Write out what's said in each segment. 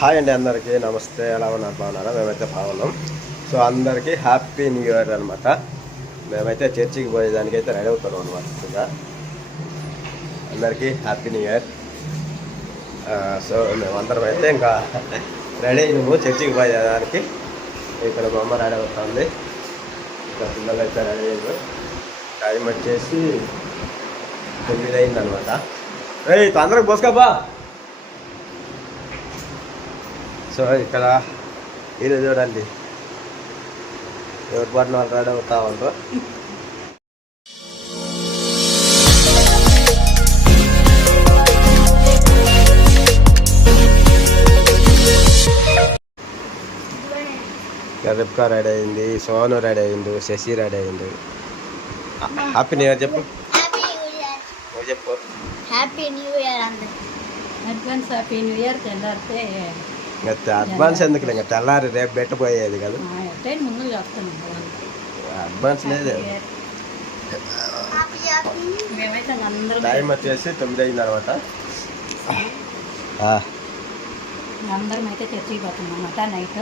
Hi అండి, అందరికీ నమస్తే. ఎలా ఉన్నారు? బాగున్నారా? మేమైతే బాగున్నాం. సో అందరికీ హ్యాపీ న్యూ ఇయర్ అనమాట. మేమైతే చర్చికి పోయేదానికైతే రెడీ అవుతున్నాం అనమాట. ఇంకా అందరికీ హ్యాపీ న్యూ ఇయర్. సో మేమందరం అయితే ఇంకా రెడీ అయినాము చర్చికి పోయేదానికి. ఇక్కడ మా అమ్మ రెడీ అవుతుంది, ఇంకా పిల్లలు అయితే రెడీ అయ్యారు. టైం వచ్చేసి 9 అయిందనమాట. తొందరగా పోసుకోబా. సో ఇక్కడ ఇది చూడండి, ఎవరి పాటలు వాళ్ళు రెడీ అవుతా ఉంటారు. రిప్కా రెడీ అయింది, సోను రెడీ అయిండు, శశి రెడీ అయిండు. హ్యాపీ న్యూ ఇయర్ చెప్పు. చెప్పు హ్యాపీ న్యూ ఇయర్ అందరికి. Advance happy new year. తెల్లారితే ఇంకా అడ్వాన్స్ ఎందుకు, ఇంకా తెల్లారి రేపు పెట్టబోయేది కదా. ముందు చెప్తాను, అడ్వాన్స్ లేదు. మేమైతే అందరం టైం వచ్చేసి 9 అయింది అనమాట. అందరం అయితే చర్చికి పోతున్నాం అన్నమాట. నైట్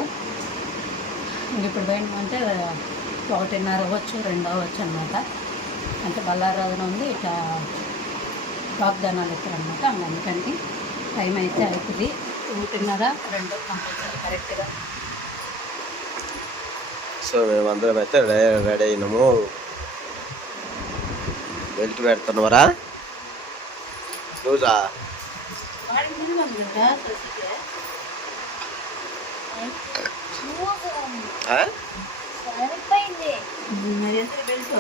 ఇప్పుడు పోయినామంటే 1:30 అవ్వచ్చు, 2 అవ్వచ్చు అనమాట. అంటే బల్లారాధన ఉంది, ఇట్లా వాగ్దానాలు ఎత్తారనమాట. అందుకని టైం అయితే అవుతుంది. 1:30, 2 కంపల్సరీ కరెక్ట్గా. సో మేమందరం అయితే రెడీ అయినాము. బెల్ట్ పెడుతున్నారా? రోజా సరిపోయింది బెల్ట్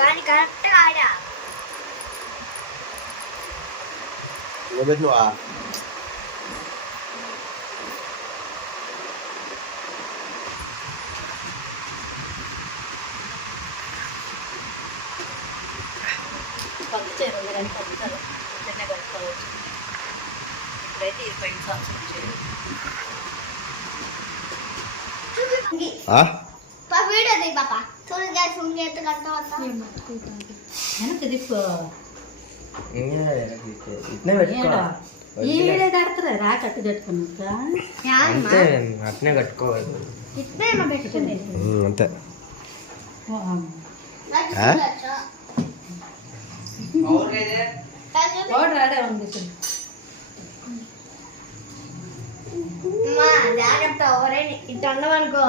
కానీ కరెక్ట్గా ఆడా. పెట్టినవా? పప్పు చేయరు కానీ పప్పుతారు, పొద్దున్నే కట్టుకోవచ్చు. ఇప్పుడైతే 20 సంవత్సరం చేయరు. వీడియో दी पापा थोड़ी गैस होंगे तो करता होता వెనక్కి దిప్పు. ఇట్నే పెట్టుకో. ఈడే కడతారా? రా కట్టు కట్టుకున్నాక అంతే, అట్నే కట్టుకోవాలి. इतने में बैठे అంతే. ఓడి రాడే ఉంది. మా జాగ్రత్త, ఒరే ఇటు అన్నవనుకో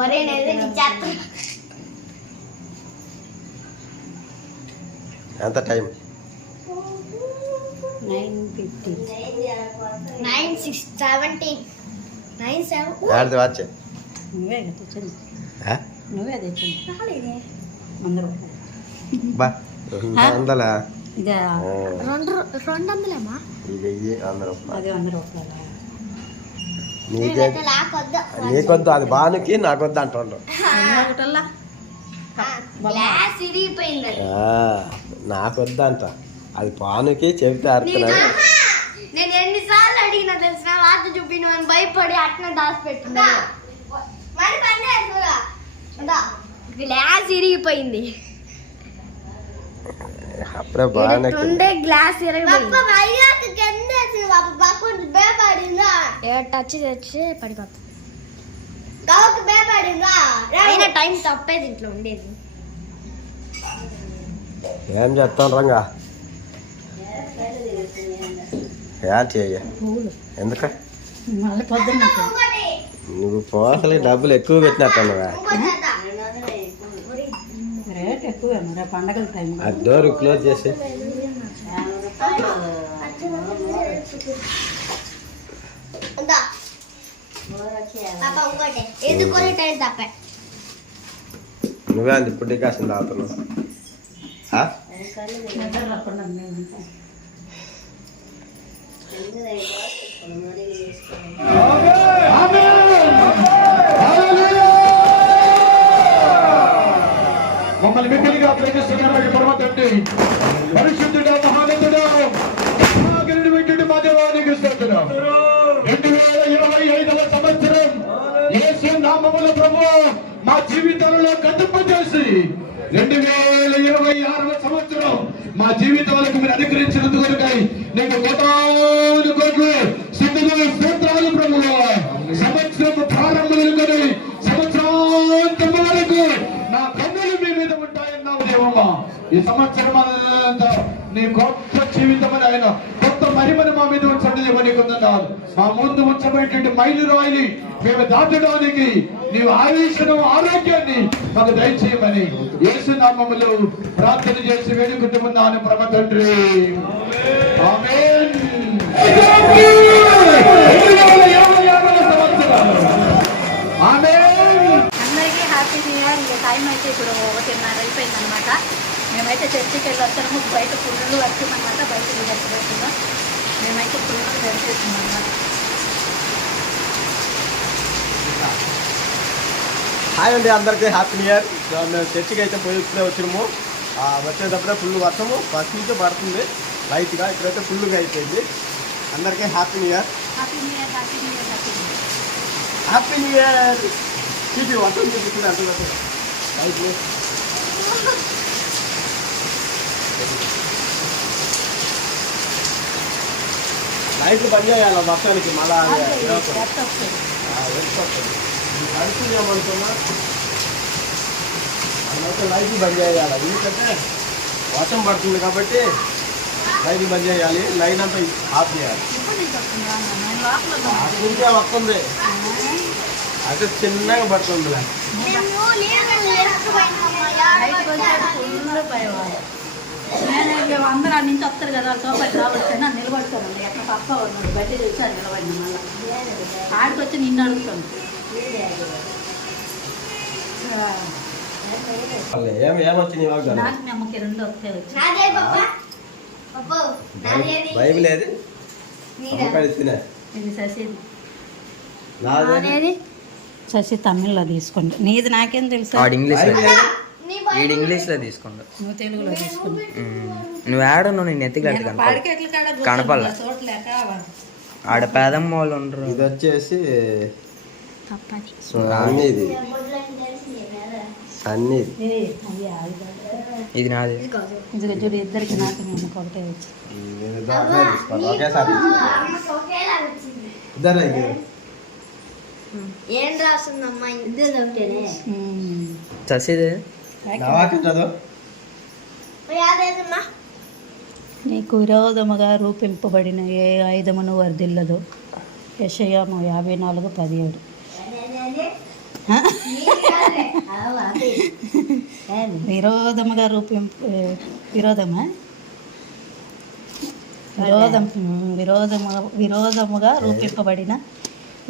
ఒరే నేది ఇచ్చేస్తా. ఎంత టైం? 9:50. 9:17 ఆడితే వాచ్. నువ్వే తెచ్చింది, నువ్వే తెచ్చింది. అందరూ బా 200. ఇక 200 ఇది 100 రూపాయలు. అది 100 రూపాయలు. నీకొద్దు, అది బానుకి నాకొద్దు అంటుండ్రు. గ్లాస్ ఇరిగిపోయింది. నాకొద్దు అంట, అది పానుకి చెబితే అర్థనాడు. నేను ఎన్నిసార్లు అడిగినా తెలిసిన వార్త చూపి నువ్వు భయపడి అట్నే దాచిపెట్టిందా. గ్లాస్ ఇరిగిపోయింది. అప్పుడే బాగానే గ్లాస్ టచ్ తెచ్చి పడిపోతుంది. అయినా టైం తప్పేది ఇంట్లో ఉండేది. ఏం చెప్తాను రంగా? ఏంటి అయ్యా? ఎందుక నువ్వు పోసలే డబ్బులు ఎక్కువ పెట్టినట్టున్నావా? రేట్ ఎక్కువ పండగల టైం. ఆ డోర్ క్లోజ్ చేసి నువ్వే అంది ఇప్పుడు డికాషన్ తాగుతున్నావు. మమ్మల్ని మిగిలిగా ప్రేమిస్తున్నారు పరమ తండ్రి, పరిశుద్ధుడా, మహానందుడా, వెంకటి మా దేవానికి స్తోత్రం. 2025వ సంవత్సరం యేసు నామములో ప్రభువు మా జీవితంలో గతింపజేసి 2026వ సంవత్సరం మా జీవితాలకు మీరు అనుగ్రహించినందుకు నీకు కోటాను కోట్లు స్థితులు స్తోత్రాలు ప్రభు. సంవత్సరం అంతా నీ గొప్ప జీవితం ఆయన కొత్త మహిమను మా మీద ఉంచండి కొంటున్నాను. మా ముందు ఉంచబడేటువంటి మైలు రాయిని మేము దాటడానికి నీవు ఆవేశను ఆరోగ్యాన్ని మాకు దయచేయమని యేసు నామములో ప్రార్థన చేసి వేడుకుంటున్నాను పరమ తండ్రి. ఆమేన్. 2050 సంవత్సరాలు. ఆమేన్. అందరికీ హ్యాపీ న్యూ ఇయర్. ఇంకా టైం అయితే ఇప్పుడు 1:30 అయిపోయింది అనమాట. మేమైతే చర్చికి వెళ్ళి వస్తాము. బయట ఫుల్లు వచ్చామన్నమాట. బయట వెళ్ళిపోతున్నాం. మేమైతే ఫుల్లు వెళ్ళిపోతున్నాం అన్నమాట. హాయ్ అండి, అందరికీ హ్యాపీ న్యూ ఇయర్. మేము చర్చికి అయితే పోయి వచ్చినాము. వచ్చేటప్పుడే ఫుల్ వర్షము ఫస్ట్ నుంచి పడుతుంది లైట్గా, ఇక్కడైతే ఫుల్గా అయిపోయింది. అందరికీ happy new year. Happy new year, happy new year, happy new year. Happy new year. చూపి వర్షం చూపిస్తుంది అంటున్నారు లైట్. లైట్లు బంద్ చేయాలి వర్షానికి, మళ్ళా నడుస్తుందేమనుకున్నా అందులో లైట్లు బంద్ చేయాలి. ఎందుకంటే వర్షం పడుతుంది కాబట్టి లైట్లు బంద్ చేయాలి. లైన్ అంతా ఆఫ్ చేయాలి. ఇంకే వస్తుంది అయితే చిన్నగా పడుతుంది. నేను అందరూ ఆ నుంచి వస్తారు కదా, తోపడి రాబడితే నన్ను నిలబడతానండి. ఎక్కడ పక్క ఉన్నాడు బయట చూసాను నిలబడిన మళ్ళీ ఆడికి వచ్చి నిన్ను అడుగుతాను. ఏమొచ్చింది నాకు మీ అమ్మకి 2 వస్తే వచ్చి బైబిల్ ఏది ఇది శశి తమిళ్లో తీసుకోండి. నీది నాకేం తెలుసు, ఇంగ్లీష్లో తీసుకోండి. నువ్వు తెలుగులో తీసుకోండి. నువ్వు ఆడున్నావు, నేను ఎత్తికి కనపల్ల చూడలేక ఆడ పేదమ్మ వాళ్ళు ఉండరు. ఇది వచ్చేసి అన్నీది అన్నీది ఇది నాది. ఇదిగో చూడు, ఇద్దరికి నాకు నేను ఒకటే వచ్చి ఒకేసారి ఇద్దరు ఏం రాస్తుందమ్మా? ఇద్దరు ఒకటేనే. చసిదే యాదేదమ్మా? నీకు విరోధముగా రూపింపబడిన ఏ ఆయుధమును వర్ధిల్లదు. యెషయా 54:17. విరోధముగా విరోధముగా రూపింపబడిన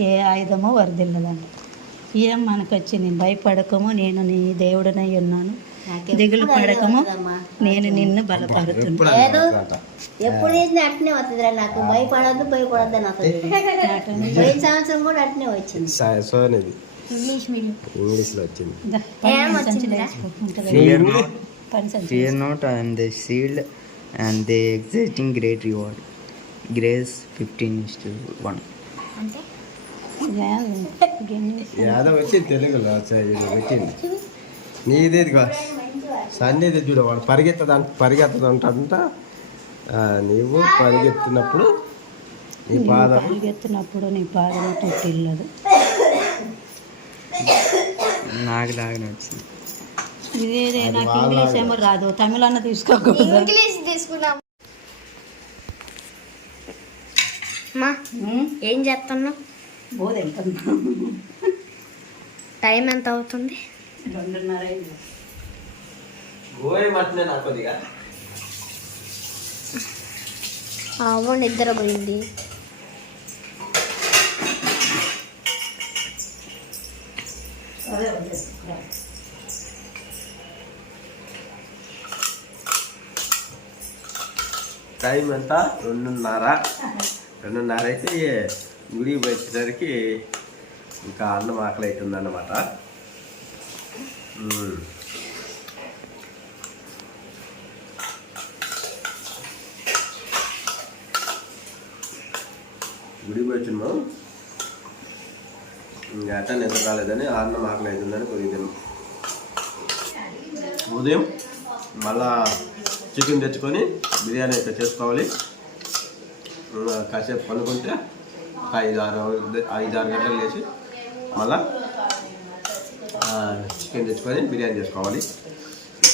ఏ ఆయుధము వర్ధిల్లదంట. ఏం మనకు వచ్చింది? భయపడకము, నేను నీ దేవుడనై ఉన్నాను. దిగులు పడకము, నేను నిన్ను బలపడుతున్నాను. ఎప్పుడు వేసిన అట్నే వస్తుందిరా. నాకు భయపడద్దు భయపడద్దు అని వస్తుంది. పోయిన సంవత్సరం కూడా అట్నే వచ్చింది. ఇంగ్లీష్ మీడియం ఇంగ్లీష్లో వచ్చింది. Fear not, I am the shield and the exceeding great reward. Grace 15:1. Yadav వచ్చి తెలుగులో పెట్టింది. నీదేది సన్నిధి చూడు, వాడు పరిగెత్తదంట. నీవు పరిగెత్తినప్పుడు నీ పాదం తొట్టిల్లదు. నాకు లాగానే వచ్చింది. ఇదే నాకు ఇంగ్లీష్ ఏమో రాదు. తమిళ అన్న తీసుకోకూడదు. ఇంగ్లీష్ తీసుకున్నాం. మా ఏం చేస్తున్నావు? టైం ఎంత అవుతుంది? 2:30. అవ్వ నిద్ర పోయింది. టైం ఎంత? 2:30 అయితే గుడికి పోయేసరికి ఇంకా అన్నం ఆకలి అవుతుంది అన్నమాట. గుడికి వచ్చినాము, ఇంకా అట్లా నిద్ర రాలేదని అన్నం ఆకలి అవుతుందని కొద్దిగా ఉదయం మళ్ళా చికెన్ తెచ్చుకొని బిర్యానీ అయితే చేసుకోవాలి. కాసేపు పనుకుంటే 5-6 గంటలు లేచి మళ్ళా చికెన్ తెచ్చుకొని బిర్యానీ చేసుకోవాలి.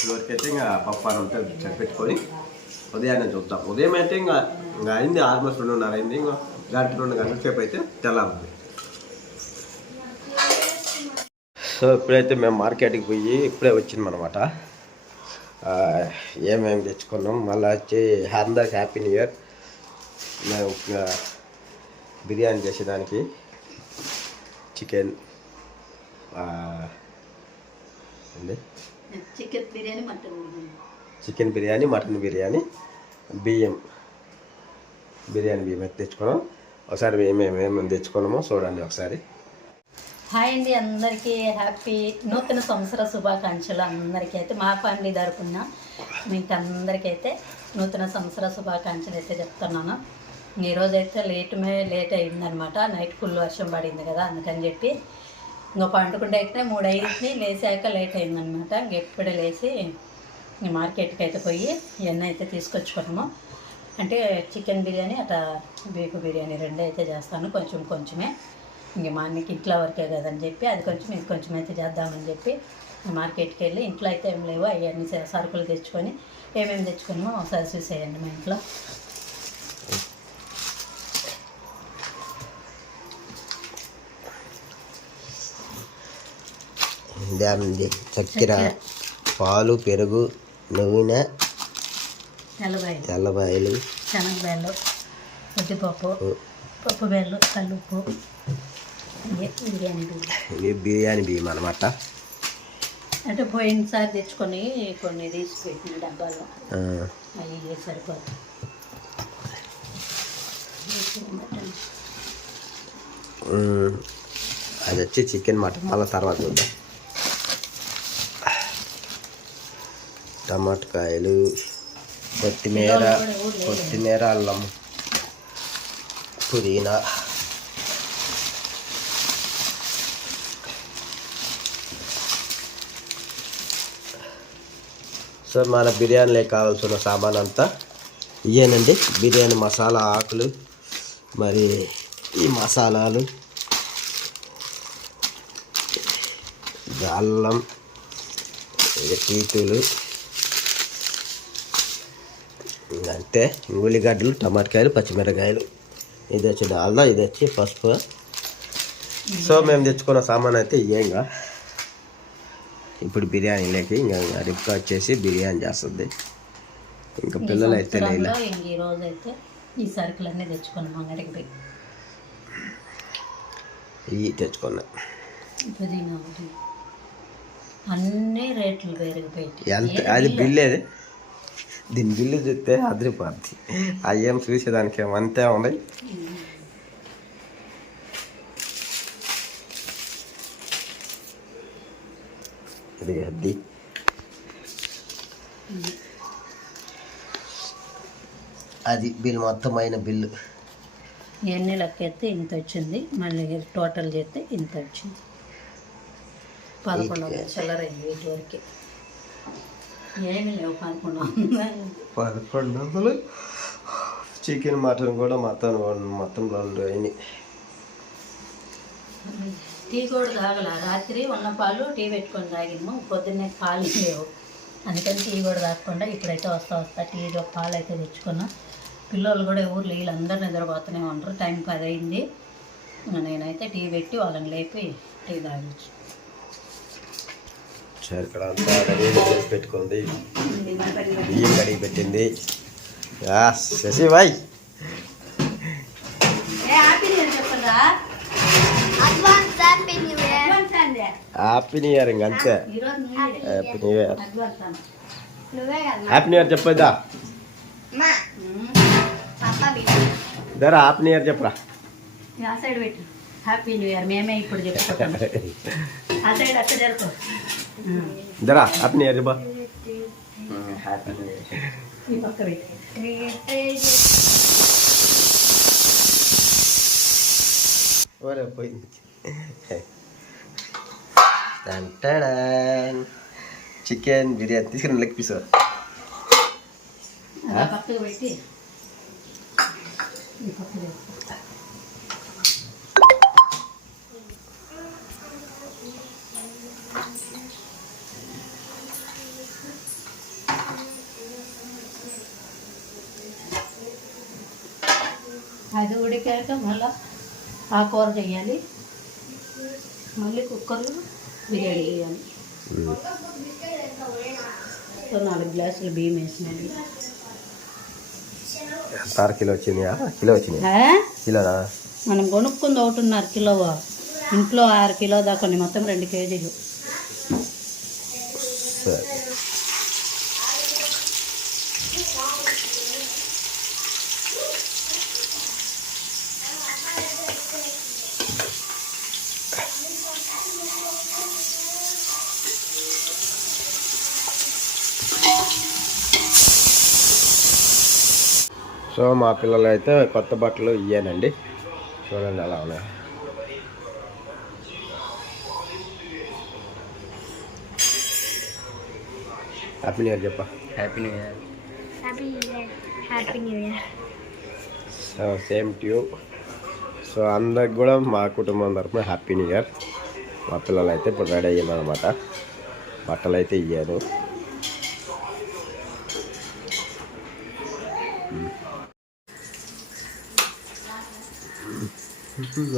ఇప్పటివరకు అయితే ఇంకా పప్పు అంతా పెట్టుకొని ఉదయాన్నే చూద్దాం. ఉదయం అయితే ఇంకా అయింది ఆల్మోస్ట్ 2:30 అయింది. ఇంకా 2 గంటల సేపు అయితే తెల్లారుంది. సో ఇప్పుడైతే మేము మార్కెట్కి పోయి ఇప్పుడే వచ్చినాం అనమాట. ఏమేమి తెచ్చుకున్నాం మళ్ళీ వచ్చి అందరికి హ్యాపీ న్యూ ఇయర్. మేము బిర్యానీ చేసేదానికి చికెన్ బిర్యానీ మటన్ బిర్యానీ బిర్యానీ బియ్యం అయితే తెచ్చుకున్నాం. ఒకసారి ఏమేమి తెచ్చుకున్నామో చూడండి ఒకసారి. హాయ్ అండి, అందరికీ హ్యాపీ నూతన సంవత్సర శుభాకాంక్షలు. అందరికీ అయితే మా ఫ్యామిలీ తరపున మీకు అందరికైతే నూతన సంవత్సర శుభాకాంక్షలు అయితే చెప్తున్నాను. ఈరోజైతే లేట్ అయిందనమాట. నైట్ ఫుల్ వర్షం పడింది కదా, అందుకని చెప్పి ఇంకా పండుకుంటే అయితే 3 అయింది. లేసాక లేట్ అయిందనమాట. ఎప్పుడే లేచి మార్కెట్కి అయితే పోయి ఇవన్నీ అయితే తీసుకొచ్చుకున్నాము. అంటే చికెన్ బిర్యానీ అట్లా బీఫ్ బిర్యానీ 2 అయితే చేస్తాను. కొంచెమే ఇంక మా అన్నకి ఇంట్లో వరకే కదని చెప్పి అది కొంచెం ఇది కొంచెం అయితే చేద్దామని చెప్పి మార్కెట్కి వెళ్ళి ఇంట్లో అయితే ఏం లేవు అవన్నీ సరుకులు తెచ్చుకొని ఏమేమి తెచ్చుకున్నామో ఒకసారి చూసేయండి మా ఇంట్లో. చక్కెర, పాలు, పెరుగు, నూనె, తెల్లబాయలు, శనగబాయలు, ఉద్దిపప్పు, పప్పు బెల్లు, కల్లుప్పు, బిర్యానీ బియ్యం అనమాట. అంటే పోయినసారి తెచ్చుకొని కొన్ని తీసి పెట్టిన డబ్బాలు అవి సరిపోతాయి. అది వచ్చి చికెన్ మటన్ మళ్ళీ తర్వాత చూద్దాం. టమాటకాయలు, కొత్తిమీర, అల్లం, పుదీనా, సో మన బిర్యానీలో కావాల్సిన సామాన్ అంతా ఇవేనండి. బిర్యానీ మసాలా ఆకులు, మరి ఈ మసాలాలు, అల్లం, టీతులు, అంతే. ఉల్లిగడ్డలు, టమాటకాయలు, పచ్చిమిరకాయలు. ఇది వచ్చి డాల్డా, ఇది వచ్చి పసుపు. సో మేము తెచ్చుకున్న సామాన్ అయితే ఇవేగా. ఇప్పుడు బిర్యానీలోకి ఇంకా రిప్కా వచ్చేసి బిర్యానీ చేస్తుంది. ఇంకా పిల్లలు అయితే ఈరోజు అయితే ఈ సరుకులన్నీ తెచ్చుకున్నాం అంగడికి పోయి. ఇవి తెచ్చుకున్నాం. పుదీనా అన్ని రేట్లు పెరిగిపోయి ఎంత అది బిల్లు ఏది, దీని బిల్లు చూస్తే అదిరిపోద్ది. అయ్యేం చూసేదానికి ఏమంతే ఉన్నాయి. ఇది అది అది బిల్లు మొత్తం అయిన బిల్లు. ఇవన్నీ లెక్కెత్తే ఇంత వచ్చింది, మళ్ళీ టోటల్ చేస్తే ఇంత వచ్చింది. 1100 చిల్లర అయింది వీటి వరకు. ఏమీ లేవు 1100. చికెన్ మటన్ కూడా మొత్తం 2 అయినాయి. టీ కూడా తాగల. రాత్రి ఉన్న పాలు టీ పెట్టుకొని తాగినాము. పొద్దున్నే పాలు లేవు, అందుకని టీ కూడా తాగకుండా ఇప్పుడైతే వస్తా టీలో పాలు అయితే తెచ్చుకున్నాం. పిల్లలు కూడా ఊర్లో వీళ్ళందరూ నిద్రపోతూనే ఉంటారు. టైం 10 అయింది. నేనైతే టీ పెట్టి వాళ్ళని లేపి టీ తాగొచ్చు. ఇక్కడ అంతా రెడీ చేసి పెట్టుకుంది. బియ్యం కడిగి పెట్టింది. Sashi bye happy new year. ఇంక అంతే. Happy new year. Happy new year చెప్పొద్దా? దరా హ్యాపీ న్యూ ఇయర్ చెప్పరా. ఆ సైడ్ పెట్టు. హ్యాపీ న్యూ ఇయర్ మేమే ఇప్పుడు చెప్పుకుంటాం. ఆ సైడ్ అక్కడ జరుపు. దరా హ్యాపీ న్యూ ఇయర్ చెప్పా. ఈ పక్క పెట్టి పోయింది. చికెన్ బిర్యానీ తీసుకుని లెగ్ పీస్ పక్కకు పెట్టి అది ఉడికాక మళ్ళీ ఆ కూర చేయాలి, మళ్ళీ కుక్కర్లో బిర్యానీ చేయాలి. సో 4 గ్లాసులు బియ్యం వేసినాను. ఎంత కిలో వచ్చినాయా? కిలో వచ్చినాయి. కిలోనా? మనం కొనుక్కుంది 1.5 కిలో, ఇంట్లో 6 కిలో దాకా ఉన్నాయి, మొత్తం 2 కేజీలు. సరే. సో మా పిల్లలు అయితే కొత్త బట్టలు ఇయ్యానండి, చూడండి అలా ఉన్నాయి. హ్యాపీ న్యూ ఇయర్ చెప్పా. Happy new year. Happy new year. So same to you. So అందరికి కూడా మా కుటుంబం తరఫున హ్యాపీ న్యూ ఇయర్. మా పిల్లలు అయితే ఇప్పుడు రెడీ అయ్యాను అనమాట, బట్టలు అయితే ఇయ్యాను.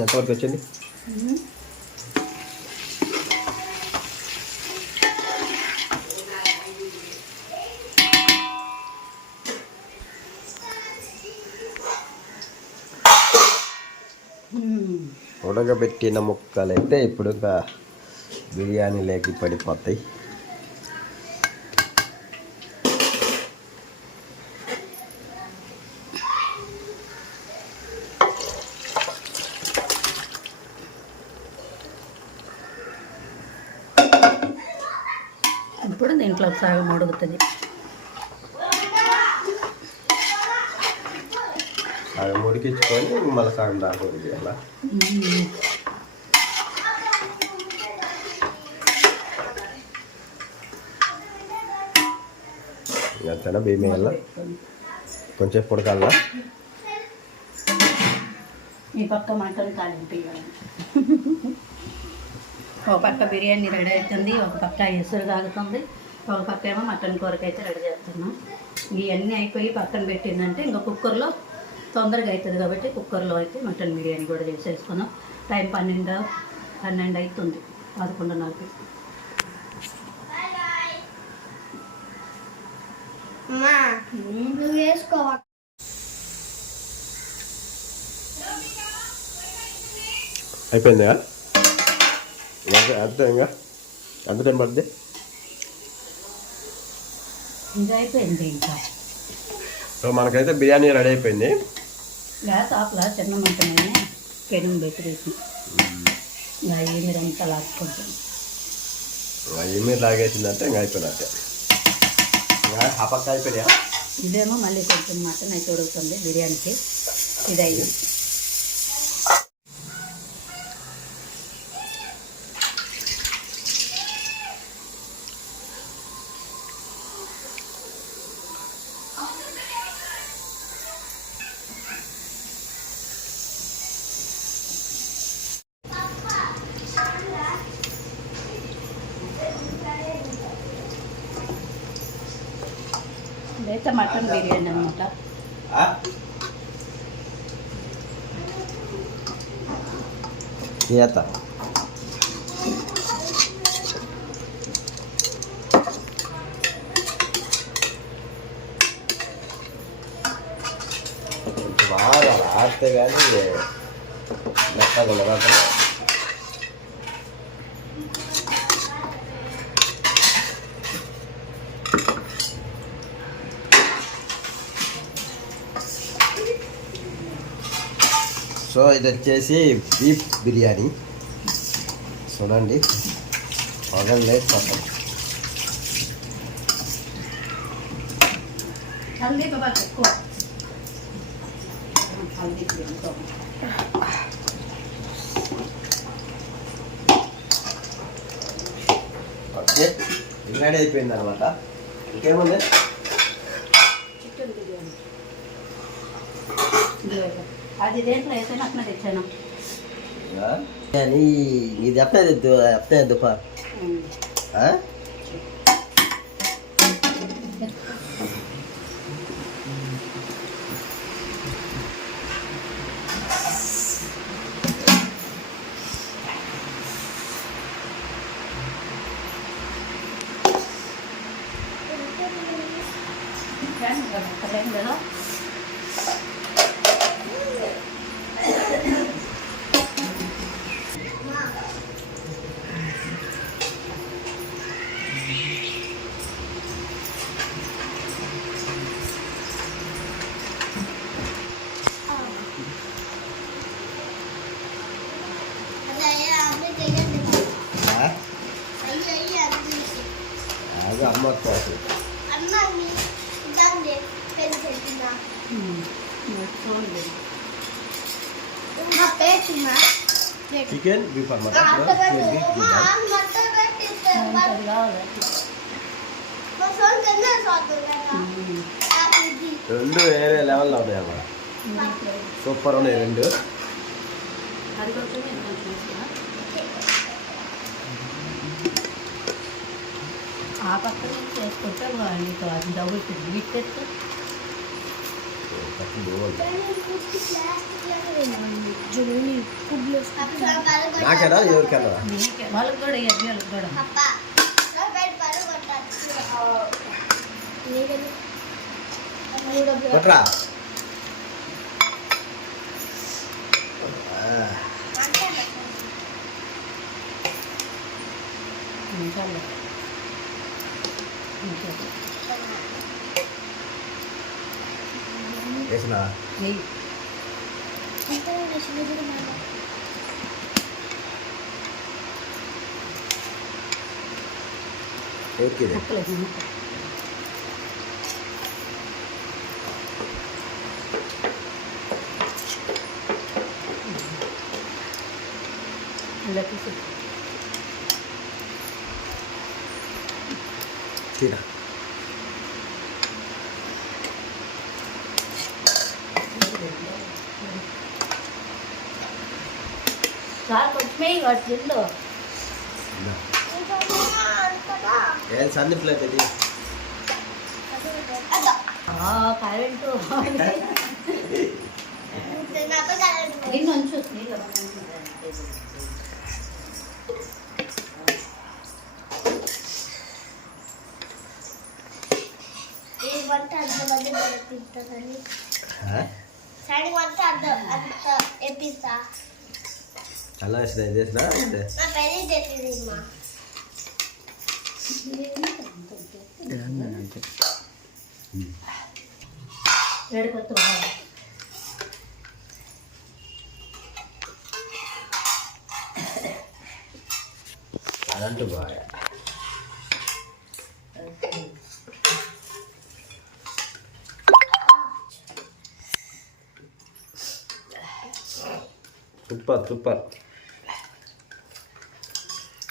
ఎంతవరకు వచ్చింది? ఉడకబెట్టిన ముక్కలు అయితే ఇప్పుడు ఇంకా బిర్యానీలోకి పడిపోతాయి. ఇప్పుడు దీంట్లో సగం ఉడుకుతుంది. సగం ఉడికించుకొని మళ్ళీ సగం దాకా ఉడికేయాలా? అంతేనా? బియ్యం వేయాలా? కొంచెం ఉడకాలా? ఈ పక్క మటన్ తాలింపు వేయాలి. ఒక పక్క బిర్యానీ రెడీ అవుతుంది, ఒక పక్క ఎసురు తాగుతుంది, ఒక పక్క ఏమో మటన్ కూరకి అయితే రెడీ చేస్తున్నాం. ఇవన్నీ అయిపోయి పక్కన పెట్టిందంటే ఇంకా కుక్కర్లో తొందరగా అవుతుంది కాబట్టి కుక్కర్లో అయితే మటన్ బిర్యానీ కూడా చేసేసుకున్నాం. టైం 12 అవుతుంది, 11:40. నువ్వు వేసుకోవాలి. అయిపోయిందా? అంతే, ఇంకా ఎంత టైం పడుతుంది? ఇంకా అయిపోయింది. ఇంకా సో మనకైతే బిర్యానీ రెడీ అయిపోయింది. గ్యాస్ ఆఫ్లా చిన్న మంటనే కెనుము పెట్టేసి ఇంకా మీరు అంతా లాక్కుంటాం. మీరు లాగేసిందంటే ఇంకా అయిపోయినట్టే. ఆ పక్క అయిపోయా? ఇదేమో మళ్ళీ కొంచెం మటన్ అయితే ఉడుకుతుంది బిర్యానీకి. ఇదైనా ఇదైతే మటన్ బిర్యానీ అనమాట. ఈత బాగా ఆడితే కానీ మెత్తగా. సో ఇది వచ్చేసి బీఫ్ బిర్యానీ, చూడండి పగలేదు మొత్తం. హల్దీ బాగా ఎక్కువ హల్దీ ఓకే, బిర్యానీ అయిపోయింది అనమాట. ఇంకేముంది? చికెన్ బిర్యానీ అది దేంట్లో అయితే అట్లా తెచ్చాను. బిర్యానీ ఇది ఎప్పుడే దుప్ప ఫ్రెండ్ కదా అది అమ్మ కోసం చికెన్ బీఫ్ అనమాట రెండు వేరే లెవెల్లో ఉన్నాయి అన్నమాట సూపర్ ఉన్నాయి రెండు అది కొంచెం నేను కొంచెం వేసుకున్నా. ఆ పక్కన చేసుకుంటే నీకు అది డబుల్ వీట్ తెచ్చు నాకేనా ఎవరికన్నా వాళ్ళకి కూడా ఇవ్వండి వాళ్ళకి కూడా కొట్రా నిమిషాలు వేసినా ఓకే తీరా సార్ కొంచెమే వాటి తిండు ఏం సన్ని ప్లేట్ ఇది కరెంటు దీన్ని ఉంచు చల్ల వేసిన చేసినా వేడుకొత్తు అదంటూ బాగా super super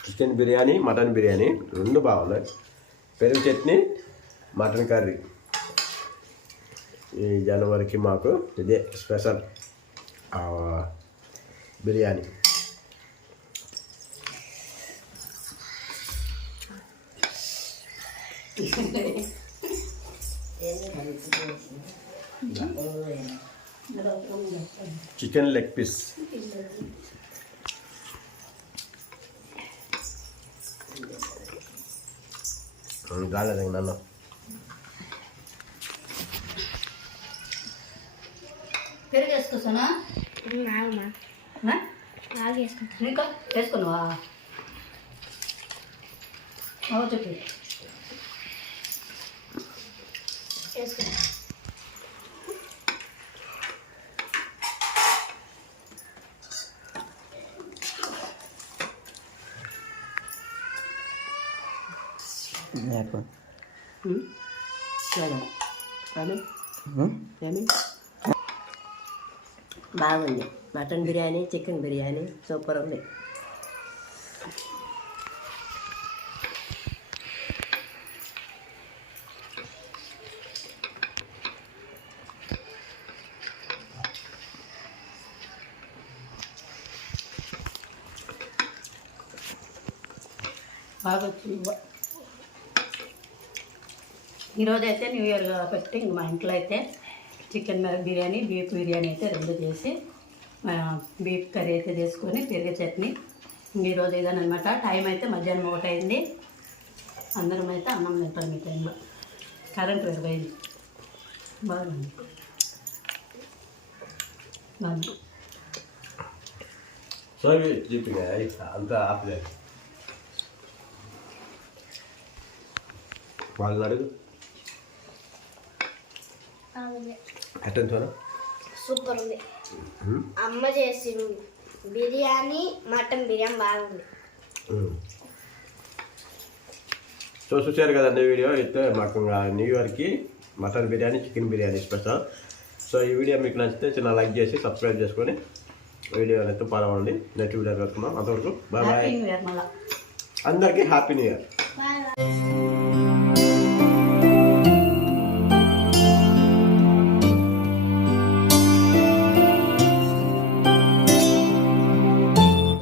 chicken biryani mutton biryani రెండు బాగున్నాయి పెరుగు చట్నీ మటన్ కర్రీ ఈ జనవరికి మాకు ఇదే special biryani chicken leg piece రాలేదు నన్ను పెరుగు వేసుకొస్తానా ఇంకా వేసుకున్నావా చెప్పి వేసుకున్నా బాగుంది mutton biryani chicken biryani super ఉంది బాగా వచ్చింది ఈరోజు అయితే న్యూ ఇయర్ కాబట్టి ఇంక మా ఇంట్లో అయితే చికెన్ బిర్యానీ బీఫ్ బిర్యానీ అయితే రెండు చేసి బీఫ్ కర్రీ అయితే చేసుకొని పెరుగు చట్నీ ఈరోజు ఇదనమాట టైం అయితే మధ్యాహ్నం 1 అయింది అందరం అయితే అన్నం తింటాం ఈ టైంలో కరెంట్ వెళ్ళిపోయింది బాగుంది బాగుంది సోవి జీపిగా అంతా ఆపలేదు వాళ్ళు అడుగు ఎట్టని చూడ సూపర్ ఉంది అమ్మ చేసింది బిర్యానీ మటన్ బిర్యానీ బాగుంది సో చూసారు కదండి వీడియో అయితే మాకు న్యూ ఇయర్కి mutton biryani chicken biryani special so ఈ వీడియో మీకు నచ్చితే చిన్న లైక్ చేసి సబ్స్క్రైబ్ చేసుకొని వీడియో అయితే పాల్గొనండి నెక్స్ట్ వీడియో పెడుతున్నాం అంతవరకు బాయ్ బాయ్ మళ్ళీ అందరికీ హ్యాపీ న్యూ ఇయర్ బాయ్